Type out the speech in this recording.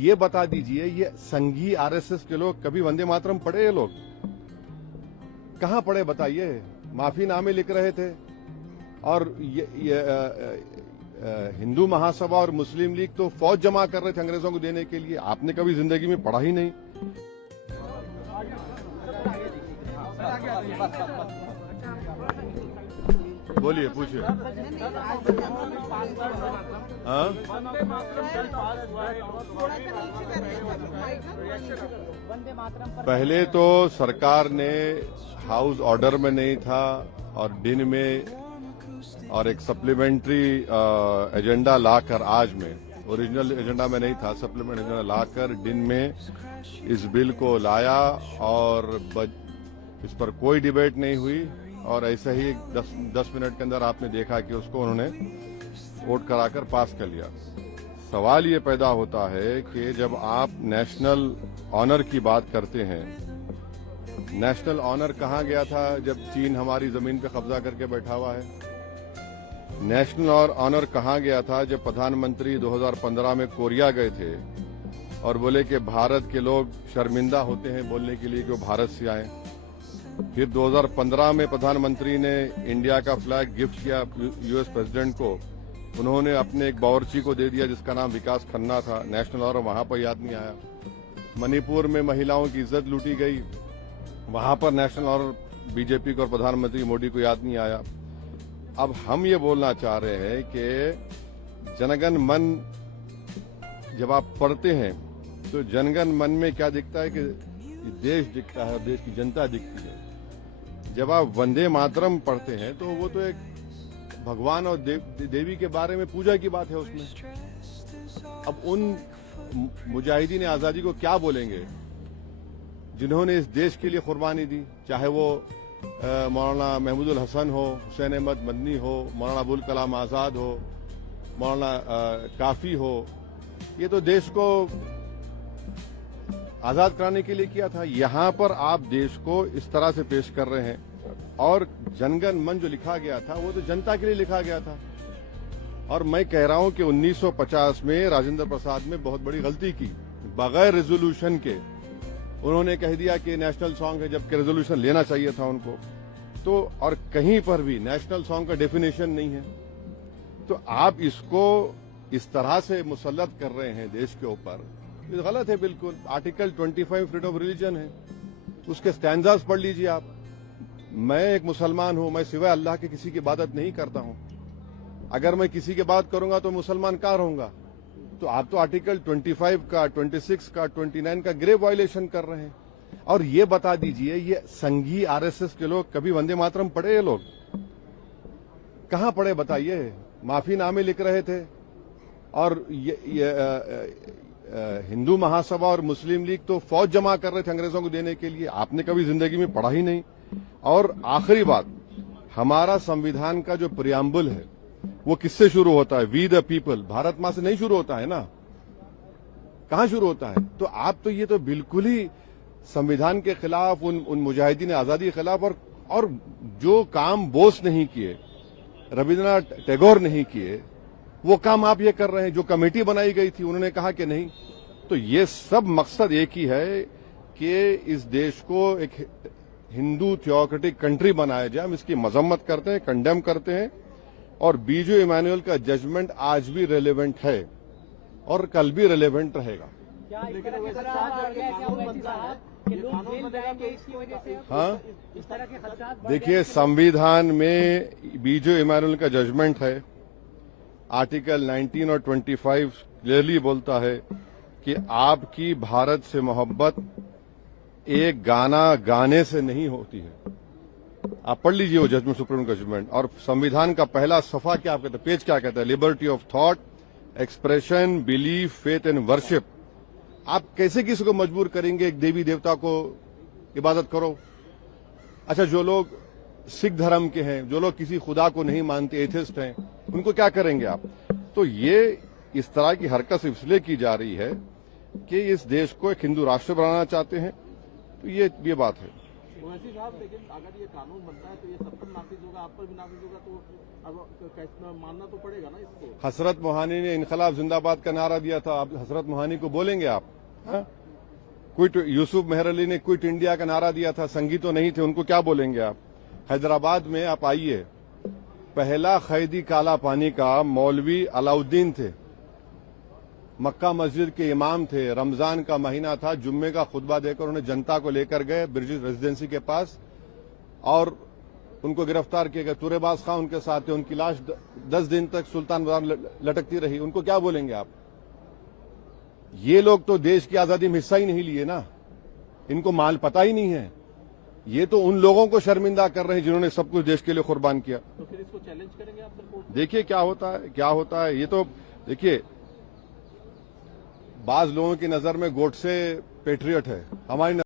ये बता दीजिए, ये संघी आरएसएस के लोग कभी वंदे मातरम पढ़े? ये लोग कहाँ पढ़े बताइए? माफीनामे लिख रहे थे और हिंदू महासभा और मुस्लिम लीग तो फौज जमा कर रहे थे अंग्रेजों को देने के लिए। आपने कभी जिंदगी में पढ़ा ही नहीं। बोलिए, पूछिए। हाँ, पहले तो सरकार ने हाउस ऑर्डर में नहीं था और दिन में और एक सप्लीमेंट्री एजेंडा लाकर, आज में ओरिजिनल एजेंडा में नहीं था, सप्लीमेंट एजेंडा लाकर दिन में इस बिल को लाया और इस पर कोई डिबेट नहीं हुई और ऐसे ही 10 मिनट के अंदर आपने देखा कि उसको उन्होंने वोट कराकर पास कर लिया। सवाल ये पैदा होता है कि जब आप नेशनल ऑनर की बात करते हैं, नेशनल ऑनर कहाँ गया था जब चीन हमारी जमीन पे कब्जा करके बैठा हुआ है? नेशनल ऑनर कहाँ गया था जब प्रधानमंत्री 2015 में कोरिया गए थे और बोले कि भारत के लोग शर्मिंदा होते हैं बोलने के लिए कि वो भारत से आए? फिर 2015 में प्रधानमंत्री ने इंडिया का फ्लैग गिफ्ट किया यूएस प्रेसिडेंट को, उन्होंने अपने एक बावर्ची को दे दिया जिसका नाम विकास खन्ना था। नेशनल ऑनर वहां पर याद नहीं आया। मणिपुर में महिलाओं की इज्जत लूटी गई, वहां पर नेशनल ऑनर बीजेपी को और प्रधानमंत्री मोदी को याद नहीं आया। अब हम ये बोलना चाह रहे हैं कि जनगण मन जब आप पढ़ते हैं तो जनगण मन में क्या दिखता है कि देश दिखता है, देश की जनता दिखती है। जब आप वंदे मातरम पढ़ते हैं तो वो तो एक भगवान और देवी के बारे में पूजा की बात है उसमें। अब उन मुजाहिदीन आजादी को क्या बोलेंगे जिन्होंने इस देश के लिए कुर्बानी दी, चाहे वो मौलाना महमूदुल हसन हो, हुसैन अहमद मदनी हो, मौलाना अबुल कलाम आजाद हो, मौलाना काफी हो। ये तो देश को आजाद कराने के लिए किया था। यहां पर आप देश को इस तरह से पेश कर रहे हैं और जनगण मन जो लिखा गया था वो तो जनता के लिए लिखा गया था। और मैं कह रहा हूं कि 1950 में राजेंद्र प्रसाद ने बहुत बड़ी गलती की, बगैर रेजोल्यूशन के उन्होंने कह दिया कि नेशनल सॉन्ग है, जबकि रेजोल्यूशन लेना चाहिए था उनको। तो और कहीं पर भी नेशनल सॉन्ग का डेफिनेशन नहीं है। तो आप इसको इस तरह से मुसल्लत कर रहे हैं देश के ऊपर, ये गलत है बिल्कुल। आर्टिकल 25 फ्रीडम ऑफ रिलीजन है, उसके स्टैंजास पढ़ लीजिए आप। मैं एक मुसलमान हूं, मैं सिवाय अल्लाह के किसी की इबादत नहीं करता हूं। अगर मैं किसी की बात करूंगा तो मुसलमान कहाँ रहूंगा? तो आप तो आर्टिकल 25 का, 26 का, 29 का ग्रेव वायलेशन कर रहे हैं। और ये बता दीजिए, ये संघी आरएसएस के लोग कभी वंदे मातरम पढ़े? ये लोग कहाँ पढ़े बताइए? माफीनामे लिख रहे थे और हिंदू महासभा और मुस्लिम लीग तो फौज जमा कर रहे थे अंग्रेजों को देने के लिए। आपने कभी जिंदगी में पढ़ा ही नहीं। और आखिरी बात, हमारा संविधान का जो प्रियम्बल है वो किससे शुरू होता है? We the people. भारत मां से नहीं शुरू होता है ना, कहां शुरू होता है? तो आप तो ये तो बिल्कुल ही संविधान के खिलाफ, उन मुजाहिदीन आजादी के खिलाफ, और जो काम बोस नहीं किए, रविन्द्रनाथ टैगोर नहीं किए, वो काम आप ये कर रहे हैं। जो कमेटी बनाई गई थी उन्होंने कहा कि नहीं। तो ये सब मकसद एक ही है कि इस देश को एक हिंदू थियोक्रेटिक कंट्री बनाया जाए। हम इसकी मजम्मत करते हैं, कंडेम करते हैं। और बीजो इमानुएल का जजमेंट आज भी रेलेवेंट है और कल भी रेलेवेंट रहेगा। हाँ, देखिए, संविधान में बीजो इमानुएल का जजमेंट है। आर्टिकल 19 और 25 क्लियरली बोलता है कि आपकी भारत से मोहब्बत एक गाना गाने से नहीं होती है। आप पढ़ लीजिए वो जजमेंट, सुप्रीम जजमेंट। और संविधान का पहला सफा क्या कहता है, पेज क्या कहता है? Liberty of thought, expression, belief, faith and worship. आप कैसे किसी को मजबूर करेंगे एक देवी देवता को इबादत करो? अच्छा, जो लोग सिख धर्म के हैं, जो लोग किसी खुदा को नहीं मानते, एथिस्ट हैं, उनको क्या करेंगे आप? तो ये इस तरह की हरकत इसलिए की जा रही है कि इस देश को एक हिंदू राष्ट्र बनाना चाहते हैं। तो ये बात है। ओवैसी साहब, लेकिन अगर ये कानून बनता है तो ये सब पर नाफिज होगा, आप पर भी नाफिज होगा, तो अब मानना तो पड़ेगा ना इसको। हसरत मोहानी ने इनकलाब जिंदाबाद का नारा दिया था, आप हसरत मोहानी को बोलेंगे आप? क्विट यूसुफ मेहर अली ने क्विट इंडिया का नारा दिया था, संगी तो नहीं थे, उनको क्या बोलेंगे आप? हैदराबाद में आप आइए, पहला कैदी काला पानी का मौलवी अलाउद्दीन थे, मक्का मस्जिद के इमाम थे, रमजान का महीना था, जुम्मे का खुतबा देकर उन्हें जनता को लेकर गए ब्रिटिश रेजिडेंसी के पास और उनको गिरफ्तार किया गया। तुरेबाज खां उनके साथ थे, उनकी लाश 10 दिन तक सुल्तान बाजार लटकती रही, उनको क्या बोलेंगे आप? ये लोग तो देश की आजादी में हिस्सा ही नहीं लिए ना, इनको माल पता ही नहीं है। ये तो उन लोगों को शर्मिंदा कर रहे हैं जिन्होंने सब कुछ देश के लिए कुर्बान किया। तो फिर इसको चैलेंज करेंगे आप सर? देखिए क्या होता है। ये तो देखिए, बाज लोगों की नजर में गोडसे पेट्रियट है, हमारी